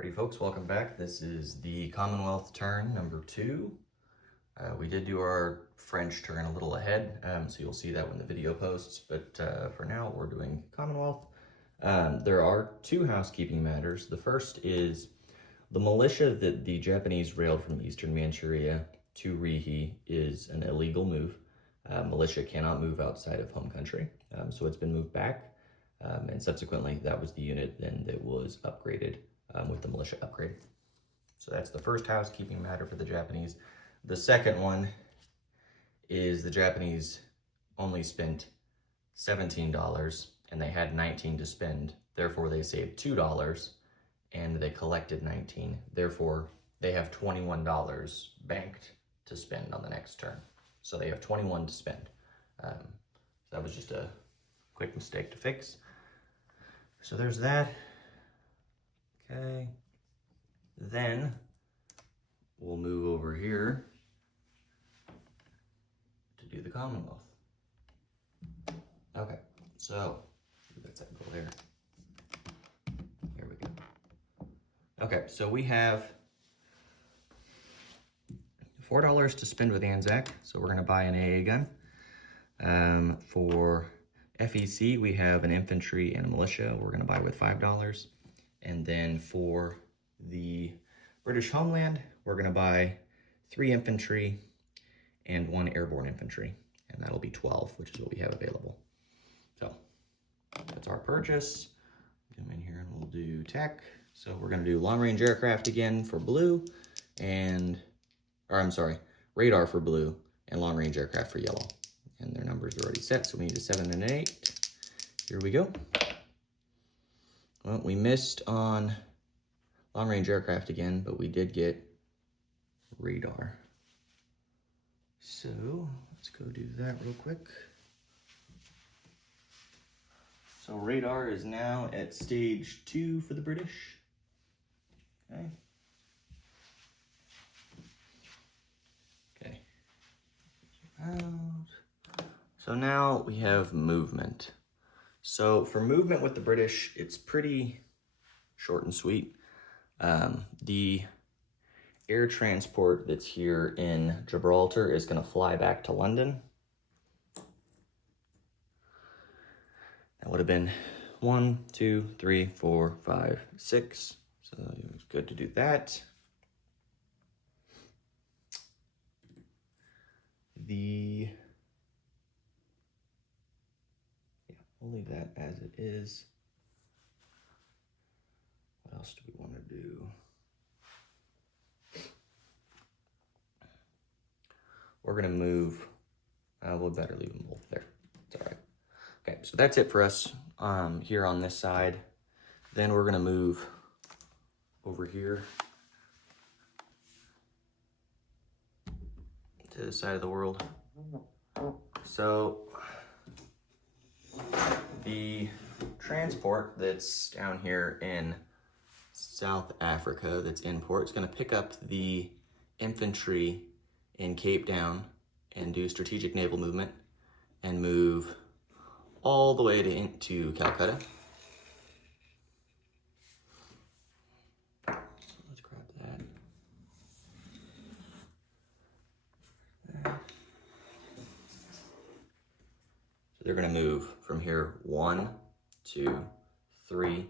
Alrighty folks, welcome back. This is the Commonwealth turn number 2. We did do our French turn a little ahead, so you'll see that when the video posts, but for now we're doing Commonwealth. There are 2 housekeeping matters. The first is the militia that the Japanese railed from eastern Manchuria to Rihe is an illegal move. Militia cannot move outside of home country, so it's been moved back, and subsequently that was the unit then that was upgraded with the militia upgrade. So that's the first housekeeping matter for the Japanese. The second one is the Japanese only spent $17 and they had 19 to spend. Therefore, they saved $2 and they collected 19. Therefore, they have $21 banked to spend on the next turn. So they have 21 to spend. That was just a quick mistake to fix. So there's that. Okay. Then we'll move over here to do the Commonwealth. Okay, so that's that go there. Here we go. Okay, so we have $4 to spend with ANZAC, so we're going to buy an AA gun. For FEC, we have an infantry and a militia. We're going to buy with $5. And then for the British homeland, we're going to buy 3 infantry and 1 airborne infantry. And that'll be 12, which is what we have available. So that's our purchase. Come in here and we'll do tech. So we're going to do long-range aircraft again for blue radar for blue and long-range aircraft for yellow. And their numbers are already set, so we need a 7 and an 8. Here we go. Well, we missed on long-range aircraft again, but we did get radar. So let's go do that real quick. So radar is now at stage 2 for the British. Okay. Okay. So now we have movement. So for movement with the British, it's pretty short and sweet. The air transport that's here in Gibraltar is going to fly back to London. That would have been 1, 2, 3, 4, 5, 6. So it was good to do that. We'll leave that as it is. What else do we want to do? We're going to move. We'll better leave them both there. It's all right. Okay, so that's it for us here on this side. Then we're going to move over here to this side of the world. So the transport that's down here in South Africa that's in port is going to pick up the infantry in Cape Town and do strategic naval movement and move all the way to Calcutta. So let's grab that. So they're going to move from here 1, 2, 3,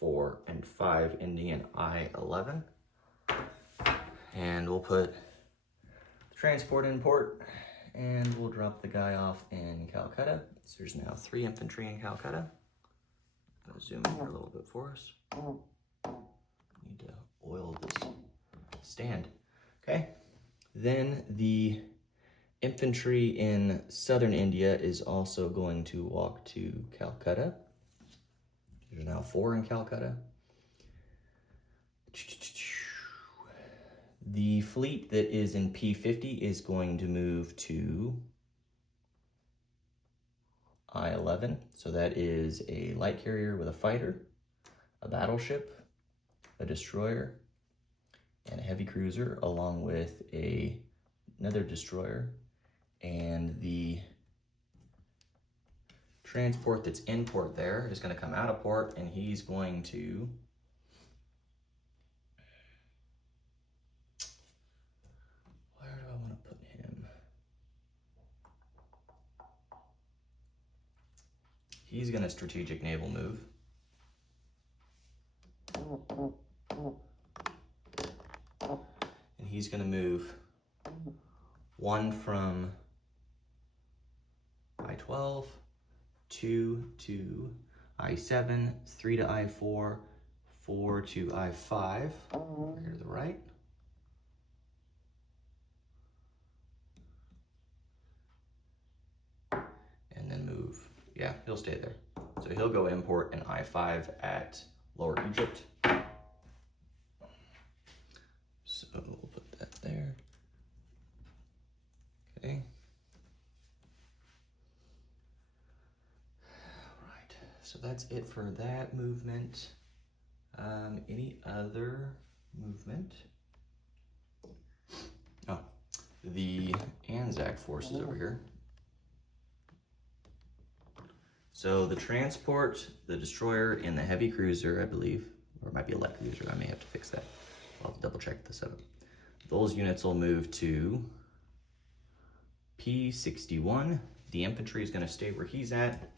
4, and 5, ending in I-11. And we'll put the transport in port, and we'll drop the guy off in Calcutta. So there's now 3 infantry in Calcutta. I'm going to zoom in here a little bit for us. Need to oil this stand. Okay. Then the infantry in southern India is also going to walk to Calcutta. There's now 4 in Calcutta. The fleet that is in P50 is going to move to I-11. So that is a light carrier with a fighter, a battleship, a destroyer, and a heavy cruiser, along with another destroyer. And the transport that's in port there is going to come out of port, and he's going to he's going to strategic naval move. And he's going to move 1 from I-12, 2 to I-7, 3 to I-4, 4 to I-5, here to the right. And then move, yeah, he'll stay there. So he'll go import an I-5 at Lower Egypt. So we'll put that there. Okay. All right, so that's it for that movement. Any other movement? Oh, the ANZAC forces over here. So the transport, the destroyer, and the heavy cruiser, I believe, or it might be a light cruiser, I may have to fix that. I'll have to double check this out. Those units will move to P61. The infantry is going to stay where he's at.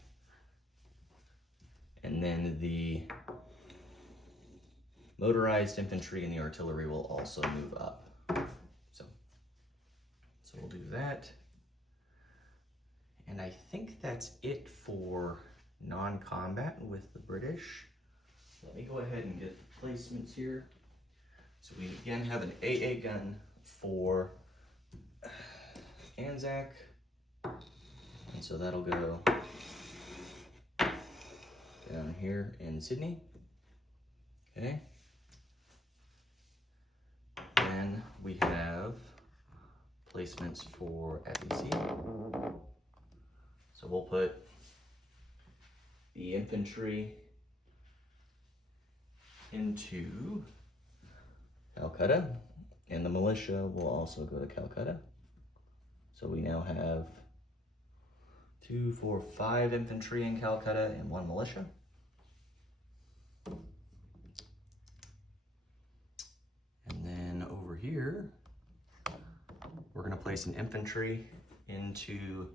And then the motorized infantry and the artillery will also move up. So we'll do that. And I think that's it for non-combat with the British. Let me go ahead and get the placements here. So we again have an AA gun for ANZAC. And so that'll go down here in Sydney. Okay. Then we have placements for FEC. So we'll put the infantry into Calcutta, and the militia will also go to Calcutta. So we now have 2, 4, 5 infantry in Calcutta and 1 militia. And then over here, we're going to place an infantry into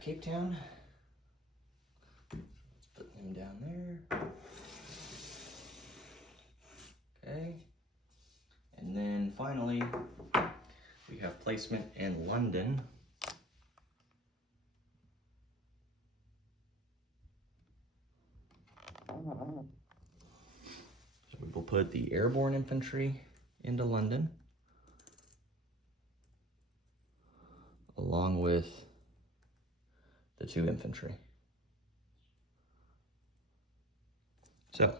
Cape Town. Let's put them down there. Okay. And then finally, we have placement in London. So we will put the airborne infantry into London, along with the 2 infantry. So,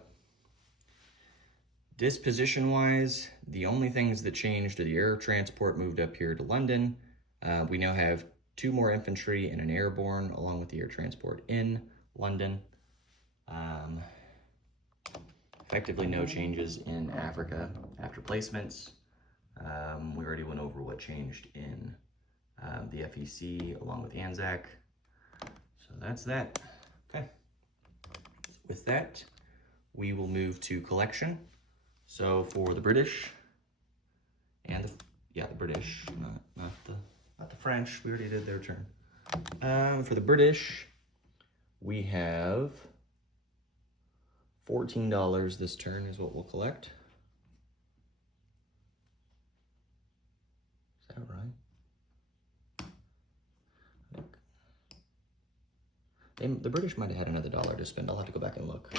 disposition-wise, the only things that changed are the air transport moved up here to London. We now have 2 more infantry and an airborne, along with the air transport in London. Effectively no changes in Africa after placements. We already went over what changed in the FEC along with ANZAC. So that's that. Okay. With that, we will move to collection. So for the British and the British, not the French. We already did their turn. For the British, we have $14 this turn is what we'll collect. Is that right? The British might have had another dollar to spend. I'll have to go back and look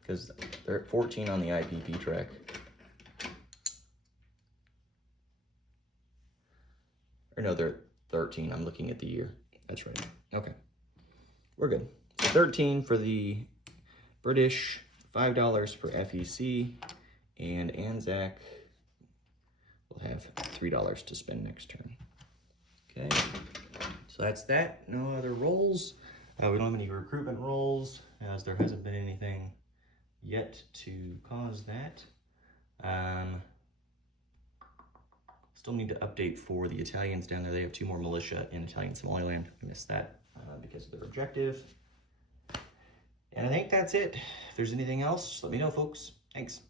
because they're at 14 on the IPP track. Or no, they're 13. I'm looking at the year. That's right. Okay. We're good. So 13 for the British, $5 for FEC, and ANZAC will have $3 to spend next turn. Okay. So that's that. No other rolls. We don't have any recruitment rolls, as there hasn't been anything yet to cause that. Still need to update for the Italians down there. They have 2 more militia in Italian Somaliland. I missed that because of their objective. And I think that's it. If there's anything else, just let me know, folks. Thanks.